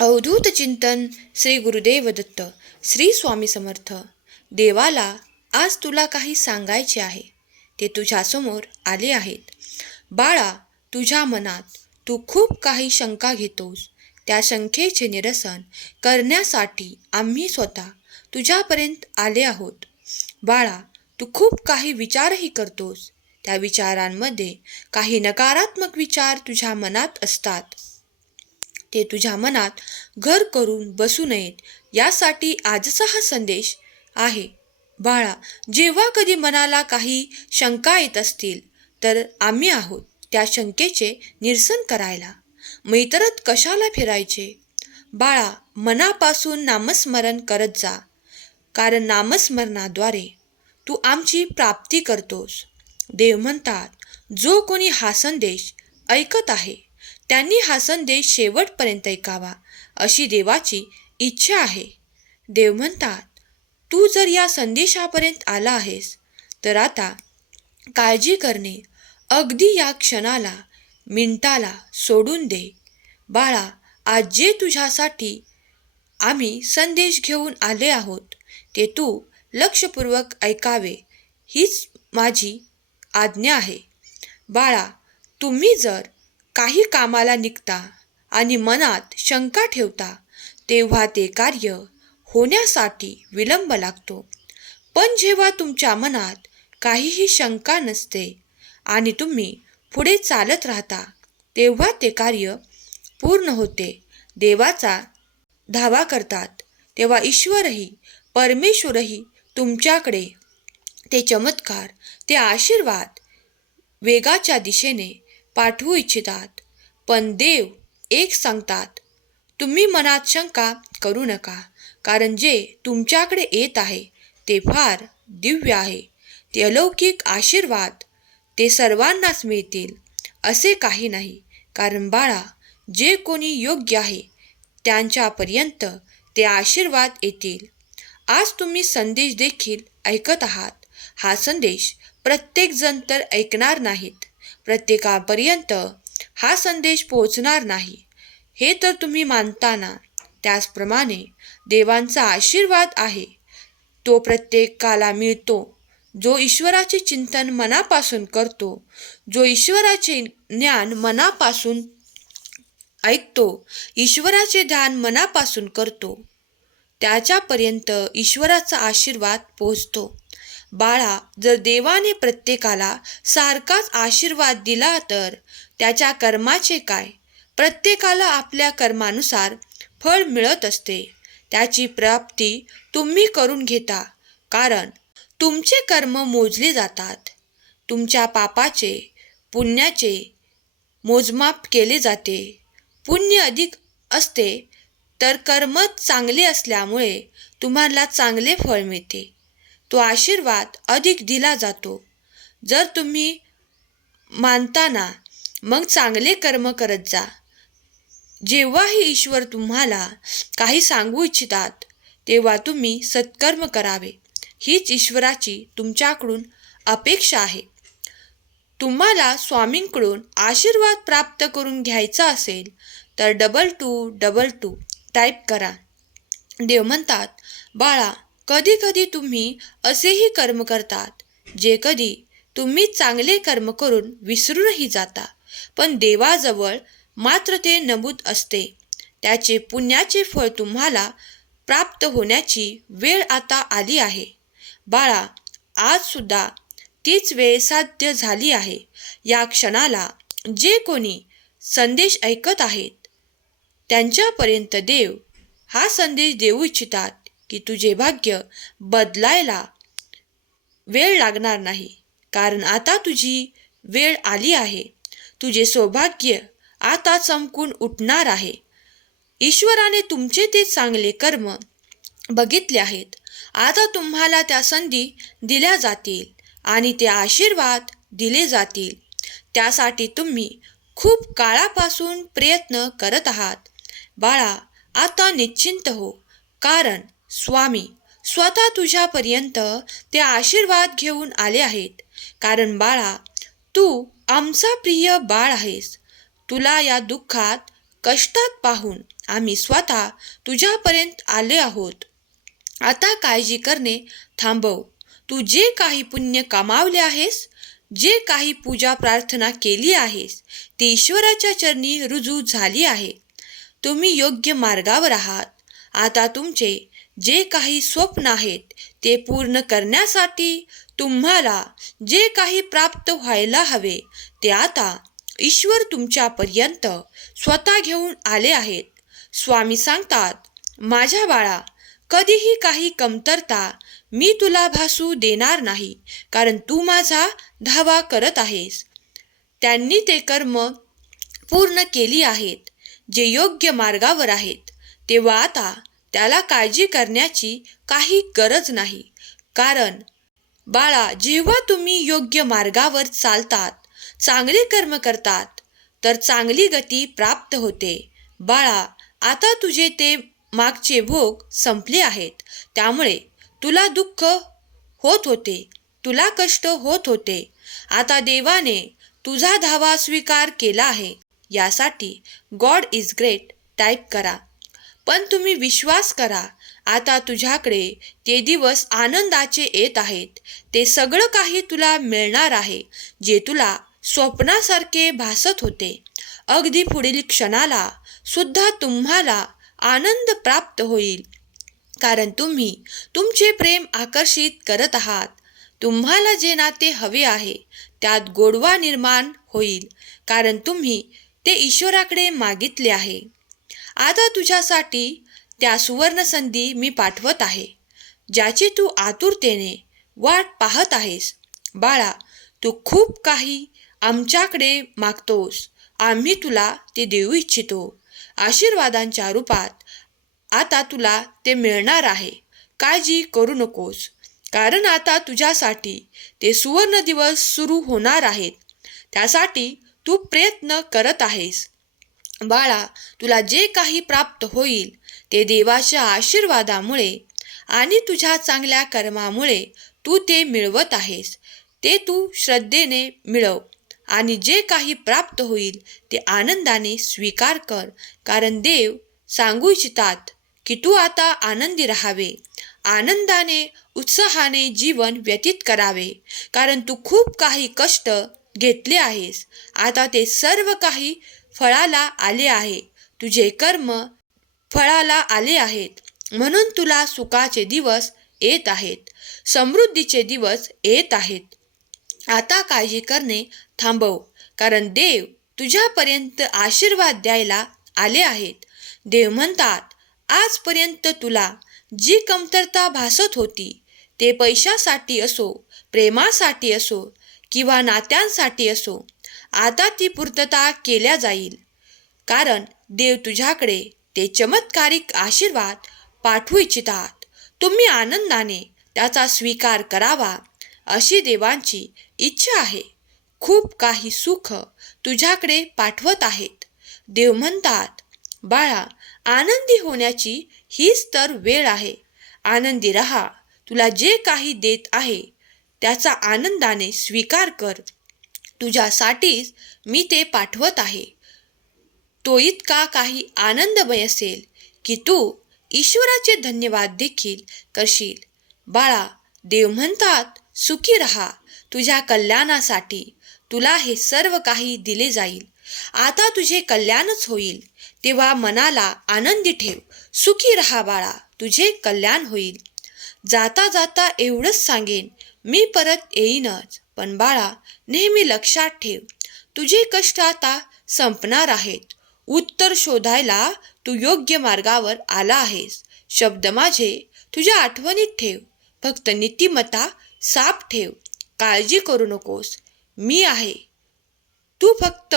अवधूत चिंतन श्री गुरुदेव दत्त श्री स्वामी समर्थ. देवाला आज तुला काही सांगायचे आहे. ते तुझ्यासमोर आले आहेत. बाळा तुझ्या मनात तू खूप काही शंका घेतोस. त्या शंकेचे निरसन करण्यासाठी आम्ही स्वतः तुझ्यापर्यंत आले आहोत. बाळा तू खूप काही विचारही करतोस. त्या विचारांमध्ये काही नकारात्मक विचार तुझ्या मनात असतात. ते तुझ्या मनात घर करून बसू नयेत. यासाठी आजचा हा संदेश आहे. बाळा जेव्हा कधी मनाला काही शंका येत असतील तर आम्ही आहोत त्या शंकेचे निरसन करायला. मैत्रत कशाला फिरायचे? बाळा मनापासून नामस्मरण करत जा. कारण नामस्मरणाद्वारे तू आमची प्राप्ती करतोस. देव म्हणतात जो कोणी हा संदेश ऐकत आहे त्यांनी हा संदेश शेवटपर्यंत ऐकावा अशी देवाची इच्छा आहे. देव म्हणतात तू जर या संदेशापर्यंत आला आहेस तर आता काळजी करणे अगदी या क्षणाला मिनटाला सोडून दे. बाळा आज जे तुझ्यासाठी आम्ही संदेश घेऊन आले आहोत ते तू लक्षपूर्वक ऐकावे हीच माझी आज्ञा आहे. बाळा तुम्ही जर काही कामाला निघता आणि मनात शंका ठेवता तेव्हा ते कार्य होण्यासाठी विलंब लागतो. पण जेव्हा तुमच्या मनात काहीही शंका नसते आणि तुम्ही पुढे चालत राहता तेव्हा ते कार्य पूर्ण होते. देवाचा धावा करतात. तेव्हा ईश्वरही परमेश्वरही तुमच्याकडे. ते चमत्कार ते आशीर्वाद वेगाच्या दिशेने पाठवू इच्छितात. पण देव एक सांगतात तुम्ही मनात शंका करू नका कारण जे तुमच्याकडे येत आहे ते फार दिव्य आहे. ते अलौकिक आशीर्वाद ते सर्वांनाच मिळतील असे काही नाही. कारण बाळा जे कोणी योग्य आहे त्यांच्यापर्यंत ते आशीर्वाद येतील. आज तुम्ही संदेश देखील ऐकत आहात. हा संदेश प्रत्येकजण तर ऐकणार नाहीत. प्रत्येकापर्यंत हा संदेश पोहोचणार नाही. हे तर तुम्ही मानताना. त्याचप्रमाणे देवांचा आशीर्वाद आहे. तो प्रत्येकाला मिळतो जो ईश्वराचे चिंतन मनापासून करतो जो ईश्वराचे ज्ञान मनापासून ऐकतो ईश्वराचे ध्यान मनापासून करतो. त्याच्यापर्यंत ईश्वराचा आशीर्वाद पोहोचतो. बाळा जर देवाने प्रत्येकाला सारखाच आशीर्वाद दिला तर त्याच्या कर्माचे काय? प्रत्येकाला आपल्या कर्मानुसार फळ मिळत असते. त्याची प्राप्ती तुम्ही करून घेता कारण तुमचे कर्म मोजले जातात. तुमच्या पापाचे पुण्याचे मोजमाप केले जाते. पुण्य अधिक असते तर कर्म चांगले असल्यामुळे तुम्हाला चांगले फळ मिळते. तो आशीर्वाद अधिक दिला जातो. जर तुम्ही मानताना मग चांगले कर्म करत जा. जेव्हाही ईश्वर तुम्हाला काही सांगू इच्छितात तेव्हा तुम्ही सत्कर्म करावे. हीच ईश्वराची तुमच्याकडून अपेक्षा आहे. तुम्हाला स्वामींकडून आशीर्वाद प्राप्त करून घ्यायचा असेल तर double two double two type करा. देव म्हणतात बाळा कधी कधी तुम्ही असेही कर्म करतात जे कधी तुम्ही चांगले कर्म करून विसरूनही जाता. पण देवाजवळ मात्र ते नमूद असते. त्याचे पुण्याचे फळ तुम्हाला प्राप्त होण्याची वेळ आता आली आहे. बाळा आजसुद्धा तीच वेळ साध्य झाली आहे. या क्षणाला जे कोणी संदेश ऐकत आहेत त्यांच्यापर्यंत देव हा संदेश देऊ इच्छितात. की तुझे भाग्य बदलायला वेळ लागणार नाही. कारण आता तुझी वेळ आली आहे. तुझे सौभाग्य आता चमकून उठणार आहे. ईश्वराने तुमचे ते चांगले कर्म बघितले आहेत. आता तुम्हाला त्या संधी दिल्या जातील आणि ते आशीर्वाद दिले जातील. त्यासाठी तुम्ही खूप काळापासून प्रयत्न करत आहात. बाळा आता निश्चिंत हो. कारण स्वामी स्वतः तुझ्यापर्यंत ते आशीर्वाद घेऊन आले आहेत. कारण बाळा तू आमचा प्रिय बाळ आहेस. तुला या दुःखात कष्टात पाहून आम्ही स्वतः तुझ्यापर्यंत आले आहोत. आता काळजी करणे थांबव. तू जे काही पुण्य कमावले आहेस जे काही पूजा प्रार्थना केली आहेस ती ईश्वराच्या चरणी रुजू झाली आहे. तुम्ही योग्य मार्गावर आहात. आता तुमचे जे काही स्वप्न आहेत ते पूर्ण करण्यासाठी तुम्हाला जे काही प्राप्त व्हायला हवे ते आता ईश्वर तुमच्यापर्यंत स्वतः घेऊन आले आहेत. स्वामी सांगतात माझ्या बाळा कधीही काही कमतरता मी तुला भासू देणार नाही कारण तू माझा धावा करत आहेस. त्यांनी ते कर्म पूर्ण केली आहेत जे योग्य मार्गावर आहेत. तेव्हा आता त्याला काळजी करण्याची काही गरज नाही. कारण बाळा जेव्हा तुम्ही योग्य मार्गावर चालतात चांगले कर्म करतात तर चांगली गती प्राप्त होते. बाळा आता तुझे ते मागचे भोग संपले आहेत. त्यामुळे तुला दुःख होत होते. तुला कष्ट होत होते. आता देवाने तुझा धावा स्वीकार केला आहे. यासाठी गॉड इज ग्रेट टाईप करा. पण तुम्ही विश्वास करा. आता तुझ्याकडे ते दिवस आनंदाचे येत आहेत. ते सगळं काही तुला मिळणार आहे जे तुला स्वप्नासारखे भासत होते. अगदी पुढील क्षणाला सुद्धा तुम्हाला आनंद प्राप्त होईल. कारण तुम्ही तुमचे प्रेम आकर्षित करत आहात. तुम्हाला जे नाते हवे आहे त्यात गोडवा निर्माण होईल. कारण तुम्ही ते ईश्वराकडे मागितले आहे. आता तुझ्यासाठी त्या सुवर्णसंधी मी पाठवत आहे ज्याची तू आतुरतेने वाट पाहत आहेस. बाळा तू खूप काही आमच्याकडे मागतोस. आम्ही तुला ते देऊ इच्छितो. आशीर्वादांच्या रूपात आता तुला ते मिळणार आहे. काळजी करू नकोस. कारण आता तुझ्यासाठी ते सुवर्ण दिवस सुरू होणार आहेत. त्यासाठी तू प्रयत्न करत आहेस. बाळा तुला जे काही प्राप्त होईल ते देवाच्या आशीर्वादामुळे आणि तुझ्या चांगल्या कर्मामुळे तू ते मिळवत आहेस. ते तू श्रद्धेने मिळव आणि जे काही प्राप्त होईल ते आनंदाने स्वीकार कर कारण देव सांगू इच्छितात की तू आता आनंदी राहावे. आनंदाने उत्साहाने जीवन व्यतीत करावे कारण तू खूप काही कष्ट घेतले आहेस. आता ते सर्व काही फळाला आले आहे. तुझे कर्म फळाला आले आहेत. म्हणून तुला सुखाचे दिवस येत आहेत. समृद्धीचे दिवस येत आहेत. आता काळजी करणे थांबव कारण देव तुझ्यापर्यंत आशीर्वाद द्यायला आले आहेत. देव म्हणतात आजपर्यंत तुला जी कमतरता भासत होती ते पैशासाठी असो प्रेमासाठी असो किंवा नात्यांसाठी असो आता ती पूर्तता केल्या जाईल. कारण देव तुझ्याकडे ते चमत्कारिक आशीर्वाद पाठवू इच्छितात. तुम्ही आनंदाने त्याचा स्वीकार करावा अशी देवांची इच्छा आहे. खूप काही सुख तुझ्याकडे पाठवत आहेत. देव म्हणतात बाळा आनंदी होण्याची हीच तर वेळ आहे. आनंदी रहा. तुला जे काही देत आहे त्याचा आनंदाने स्वीकार कर. तुझ्यासाठीच मी ते पाठवत आहे. तो इतका काही आनंदमय असेल की तू ईश्वराचे धन्यवाद देखील करशील. बाळा देव म्हणतात सुखी रहा. तुझ्या कल्याणासाठी तुला हे सर्व काही दिले जाईल. आता तुझे कल्याणच होईल. तेव्हा मनाला आनंदी ठेव. सुखी रहा बाळा तुझे कल्याण होईल. जाता जाता एवढंच सांगेन मी परत येईनच. पण बाळा नेहमी लक्षात ठेव. तुझे कष्ट आता संपणार आहेत. उत्तर शोधायला तू योग्य मार्गावर आला आहेस. शब्द माझे तुझ्या आठवणीत ठेव. फक्त नीतिमत्ता साफ ठेव. काळजी करू नकोस. मी आहे. तू फक्त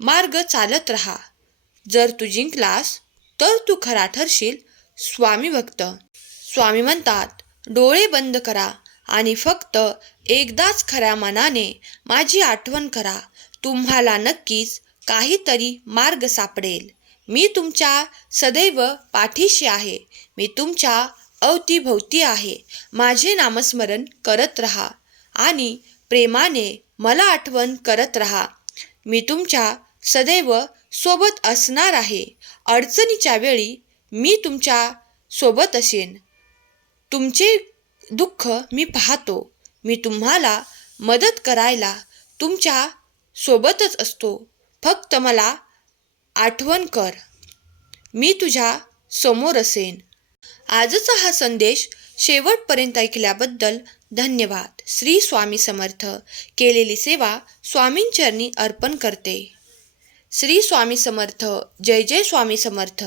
मार्ग चालत राहा. जर तू जिंकलास तर तू खरा ठरशील स्वामी भक्त. स्वामी म्हणतात डोळे बंद करा. आणि फक्त एकदाच खऱ्या मनाने माझी आठवण करा. तुम्हाला नक्कीच काहीतरी मार्ग सापडेल. मी तुमच्या सदैव पाठीशी आहे. मी तुमच्या अवतीभोवती आहे. माझे नामस्मरण करत राहा आणि प्रेमाने मला आठवण करत राहा. मी तुमच्या सदैव सोबत असणार आहे. अडचणीच्या वेळी मी तुमच्यासोबत असेन. तुमचे दुःख मी पाहतो. मी तुम्हाला मदत करायला तुमच्या सोबतच असतो. फक्त मला आठवण कर. मी तुझ्या समोर असेन. आजचा हा संदेश शेवटपर्यंत ऐकल्याबद्दल धन्यवाद. श्री स्वामी समर्थ. केलेली सेवा स्वामींचरणी अर्पण करते. श्री स्वामी समर्थ. जय जय स्वामी समर्थ.